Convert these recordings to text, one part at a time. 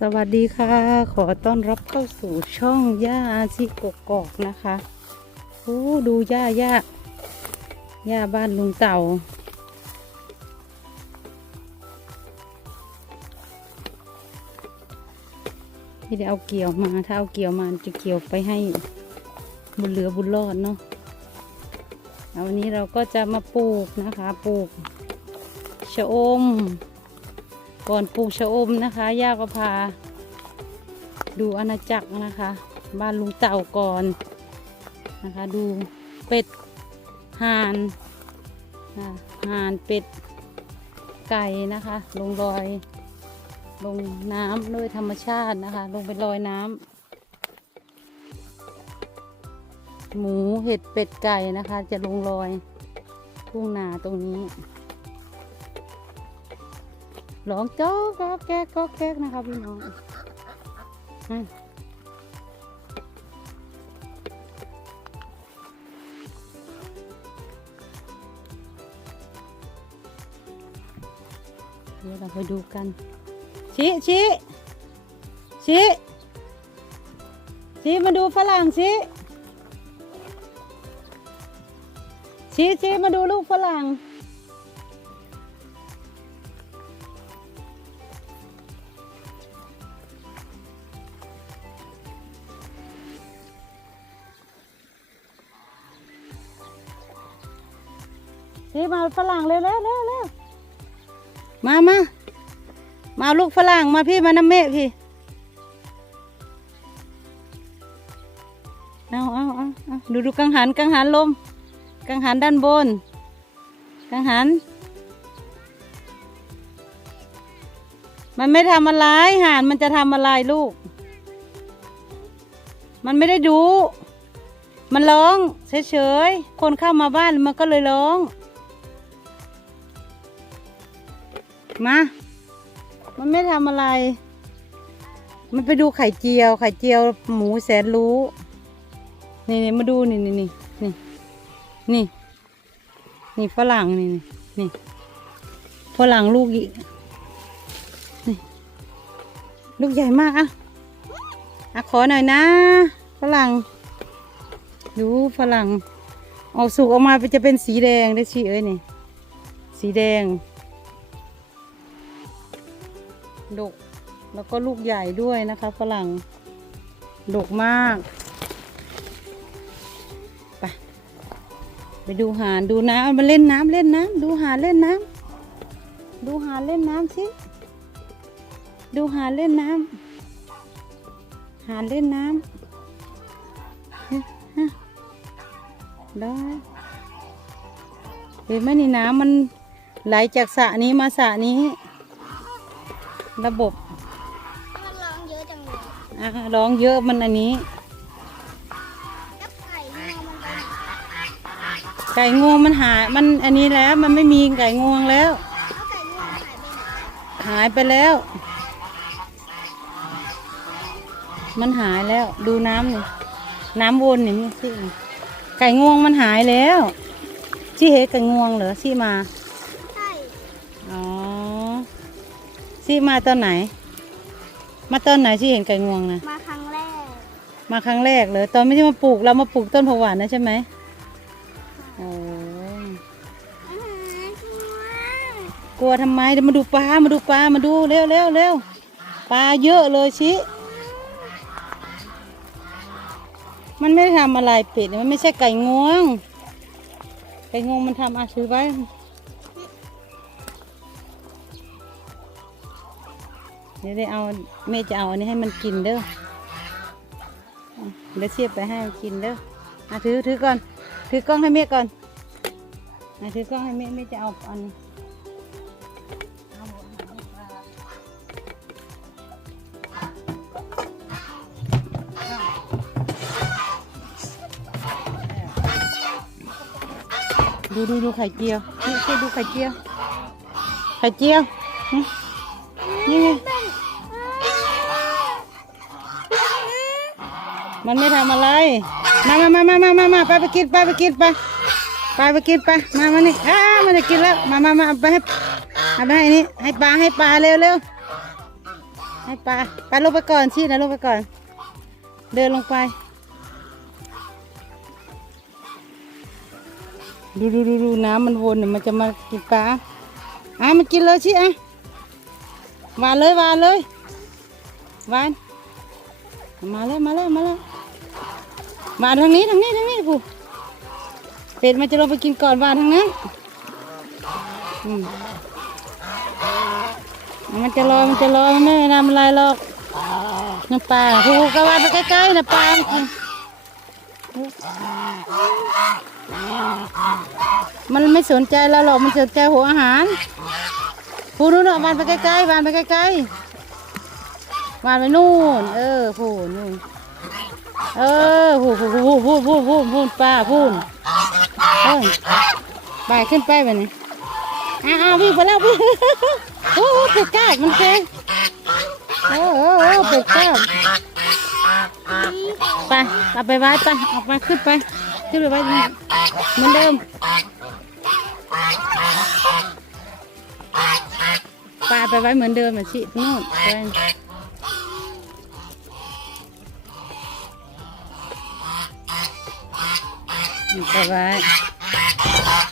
สวัสดีค่ะ ขอต้อนรับเข้าสู่ช่องย่าอาชิกกอกนะคะโอ้ดูย่าย่าย่าบ้านลุงเต่าที่ได้เอาเกี่ยวมา ถ้าเอาเกี่ยวมาจะเกี่ยวไปให้บุญเหลือบุญรอดเนาะวันนี้เราก็จะมาปลูกนะคะ ปลูกชะอม ก่อนปลูกชะอมนะคะย่าก็พา ดูอาณาจักรนะคะ บ้านลุงเต่าก่อนนะคะ ดูเป็ดห่านห่านเป็ดไก่นะคะ ลงรอย ลงน้ำด้วยธรรมชาตินะคะ ลงไปลอยน้ำหมูเห็ดเป็ดไก่นะคะ จะลงรอยทุ่งนาตรงนี้ ร้องโจ๊กก็แก๊กก็แก๊กนะคะพี่น้องเดี๋ยวเราไปดูกันชิชิชิชิมาดูฝรั่งชิชิชิมาดูลูกฝรั่ง นี่มาฝรั่งเร็วเร็วเร็วเร็วมามามาลูกฝรั่งมาพี่มาน้ำเมฆพี่เอาเอาเอาเอาดูดูกังหันกังหันลม กังหันด้านบน กังหัน มันไม่ทำอะไรห่านมันจะทำอะไรลูก มันไม่ได้ดู มันร้องเฉยๆคนเข้ามาบ้านมันก็เลยร้อง มา มันไม่ทำอะไร มันไปดูไข่เจียว ไข่เจียวหมูแสนรู้ นี่นี่มาดูนี่นี่นี่นี่นี่นี่ฝรั่งนี่นี่นี่ฝรั่งลูกอีกนี่ลูกใหญ่มากอะอะขอหน่อยนะฝรั่งดูฝรั่งออกสุกออกมาจะเป็นสีแดงได้ชีเอ้ยนี่ สีแดง ดกแล้วก็ลูกใหญ่ด้วยนะคะฝรั่งดกมาก ไป ไปดูหานดูน้ำมาเล่นน้ำเล่นน้ำดูหานเล่นน้ำดูหานเล่นน้ำสิ ดูหานเล่นน้ำหานเล่นน้ำได้เห็นไหมนี่น้ำมันไหลจากสระนี้มาสระนี้ ระบบมันร้องเยอะจังเลยอะร้องเยอะมันอันนี้ แล้วไก่งวงมันไปไหนไก่งวงมันหายมันอันนี้แล้วมันไม่มีไก่งวงแล้ว เอาไก่งวงมันหายไปไหนหายไปแล้ว มันหายแล้วดูน้ำนี่น้ำวนนี่นี่สิไก่งวงมันหายแล้วชี่เฮไก่งวงเหรอชี่มา ชี่มาตอนไหน มาตอนไหนชี่เห็นไก่งวงนะมาครั้งแรก มาครั้งแรกเลยตอนไม่ใช่มาปลูกเรามาปลูกต้นผักหวานนะใช่ไหมโอ้อื้อหือกลัวกลัวทำไมเดี๋ยวมาดูปลามาดูปลามาดูเร็วเร็วเร็วปลาเยอะเลยชิ มันไม่ได้ทำอะไรเป็ดมันไม่ใช่ไก่งวง ไก่งวงมันทำอาถือไว้ ดี๋ยวได้เอาแม่จะเอาอันนี้ให้มันกินเด้อเดี๋ยวเสียบไปให้มันกินเด้ออะถือถือก่อน ถือกล้องให้แม่ก่อนอะถือกล้องให้แม่แม่จะเอาอันนี้ดูดูดูไข่เจียวนี่ช่วยดูไข่เจียว ไข่เจียว นี่ไง มันไม่ทำอะไรมามามามามามาไปไปกินไปไปกินไปไปไปกินไป มามานี่อ้ามันจะกินแล้ว มามามาเอาไปให้เอาไปให้นี่ให้ปลาให้ปลาเร็วเร็วให้ปลาปลาลงไปก่อนชี้นะลงไปก่อน เดินลงไป ดูดูดูดูน้ำมันวนเนี่ยมันจะมากินปลาอะมันกินเลยชี้อะวานเลยวานเลยวาน มาเลยมาเลยมาเลยหวาทางนี้ทางนี้ทางนี้ผู้เป็ดมันจะลงไปกินก่อนหวานทางนั้นอืมมันจะลอยมันจะลอยมันไม่ทำอะไรหรอกน้ำปลาผู้ก็วานไปใกล้ๆนะปลามันไม่สนใจเราหรอกมันสนใจหัวอาหารผู้นู้นน่ะวานไปใกล้ๆวานไปใกล้ๆ วานไปนู่น เออผู้นู่นเออพูดพูดพูดพูดพูดพูดพูดป้าพูดเออไปขึ้นไปแบบนี้อ้าววิ่งไปแล้ววิ่งโอ้โหเป็ดก้ามันเก่งเออเออเป็ดก้าไปเอาไปไว้ไปออกมาขึ้นไป ขึ้นไปไว้เหมือนเดิมปลาไปไว้เหมือนเดิมอะสินู่น ไปไปไว้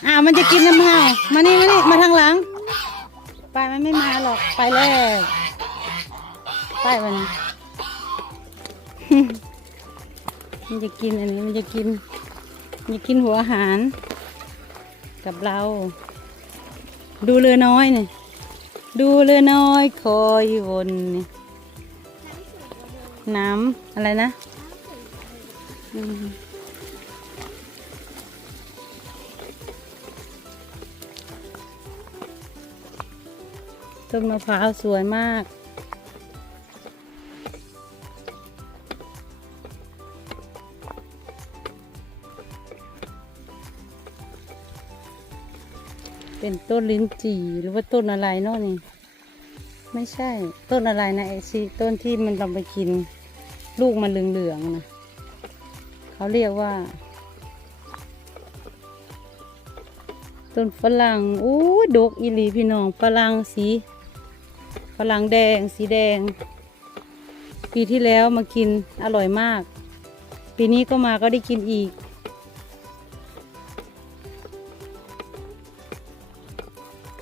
อ้าวมันจะกินน้ำห้ามานี่มานี่มาทางหลัง ไปมันไม่มาหรอกไปแล้วไปมันมันจะกินอันนี้มันจะกินมันจะกินหัวอาหาร กับเรา ดูเรือน้อยนี่ดูเรือน้อยคอยวนนี่น้ำอะไรนะ ต้นมะพร้าวสวยมาก เป็นต้นลิ้นจี่หรือว่าต้นอะไรเนาะนี่ ไม่ใช่ ต้นอะไรนะไอซีต้นที่มันเราไปกิน ลูกมันเหลืองๆนะเขาเรียกว่า ต้นฝรั่งอู้ดกอีหลีพี่น้องฝรั่งสี ฝรั่งแดง สีแดง ปีที่แล้วมากินอร่อยมาก ปีนี้ก็มาก็ได้กินอีก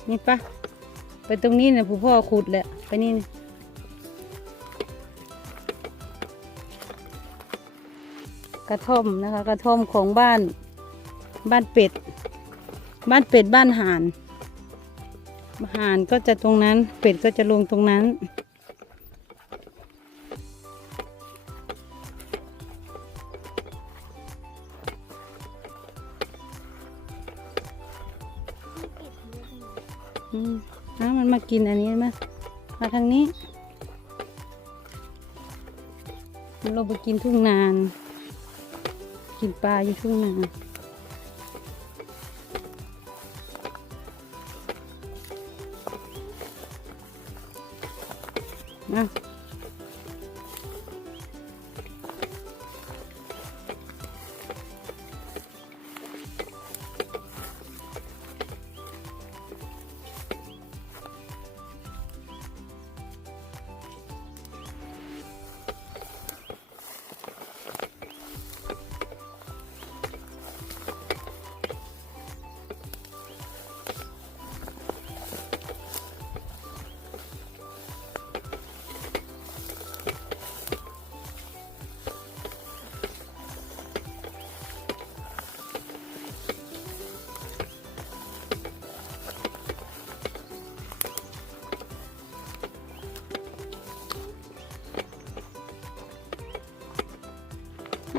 นี่ปะไปตรงนี้เนี่ยผู้พ่อขุดแหละ ไปนี่นะกระท่อมนะคะ กระท่อมของบ้าน บ้านเป็ด บ้านเป็ดบ้านห่าน ห่านก็จะตรงนั้น เป็ดก็จะลงตรงนั้น อืมอ้ามันมากินอันนี้มามาทางนี้มันลงไปกินทุ่งนาน กินปลาอยู่ทุ่งนาอ่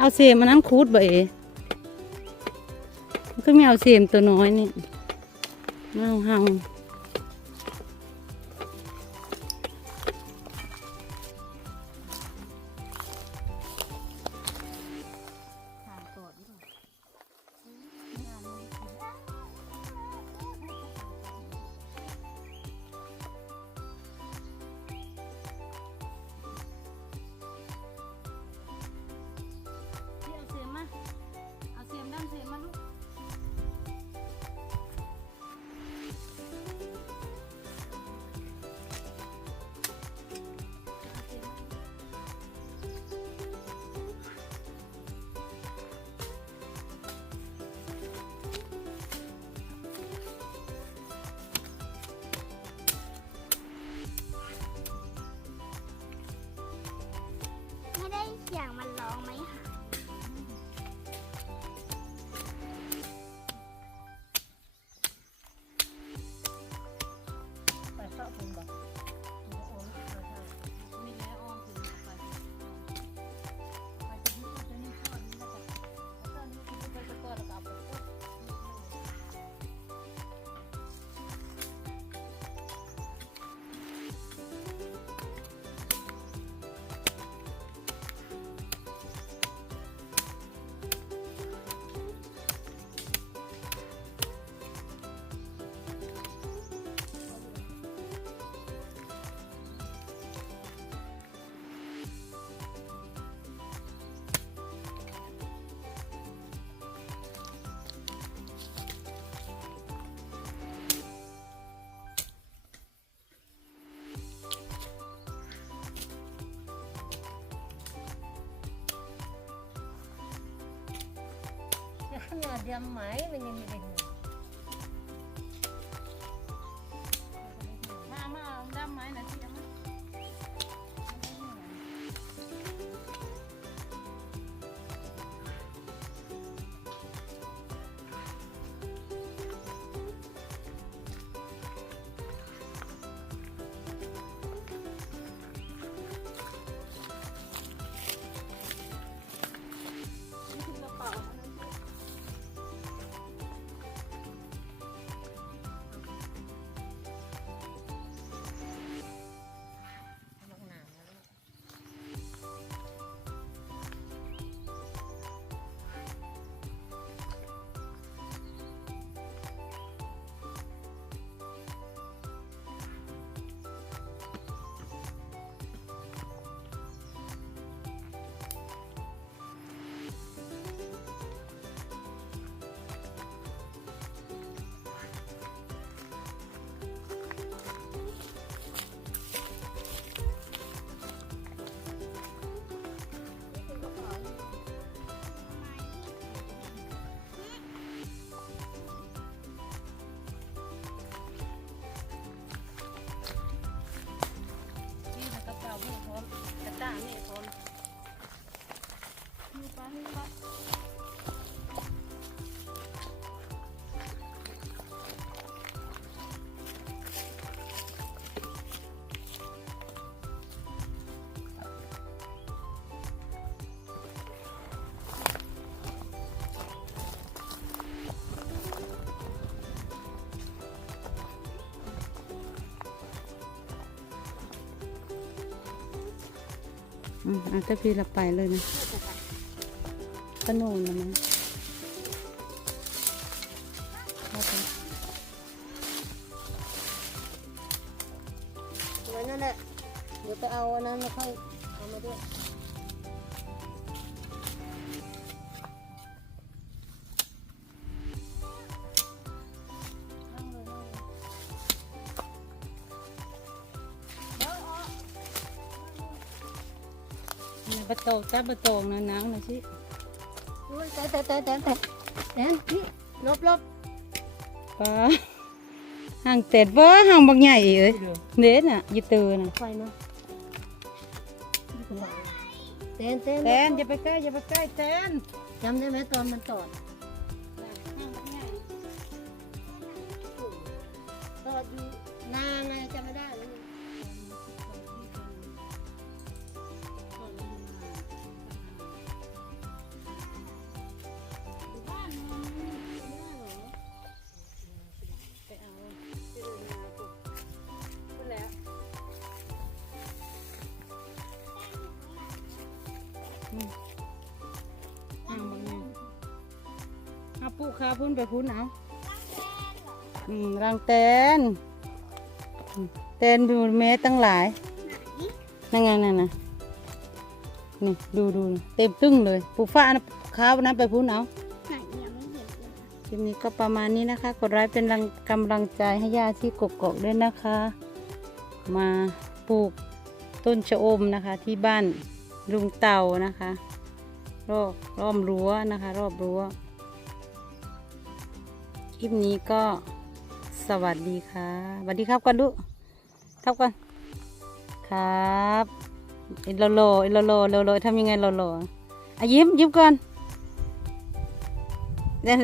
เอาเสียมันนั้นคูดบ่เอ๋ก็ไม่เอาเสียมตัวน้อยนี่น่าหัง ดียมไหมมันยังไม่ อืมอาถ้าพี่เราไปเลยนะกระโนนนะมั้งเอาไปไว้นั่นแหละ เดี๋ยวไปเอาอันนั้นแล้วค่อยเอามาด้วย โตกจ้าประโตกนะน้ำนะสิโอ้ยแต่แต่แต่แต่แต่แต่นี่ลบลบปลาห่างเต็ดว่าห่างบักใหญ่เอ้ยเด็ดน่ะอยีเตือน่ะไฟเนาะเต้นเต้นแตนอย่าไปใกล้อย่าไปใกล้แตนจำได้ไหมตอนมันตอดาปุ๊ขาพุ่นไปพุ่นเอาอืมรังแตนอืมแตนดูเมตรตั้งหลาย นั่นไงนั่นนะนี่ดูดูเต็มตึ้งเลยปูฟ้านะข้าวนะไปพูนเอาไหนยังไม่เห็นเลยคลิปนี้ก็ประมาณนี้นะคะ กดไลค์เป็นรังกำลังใจให้ย่าที่กกอกด้วยนะคะ มาปลูกต้นชะอมนะคะ ที่บ้านลุงเต่านะคะ รอบรอบรั้วนะคะ รอบรั้ว คลิปนี้ก็สวัสดีค่ะสวัสดีครับกันดูครับกันครับเอ็นโลโลเอ็นโลโลโลโลทำยังไงโลโลอะยิ้มยิ้มก่อนเดี๋ยว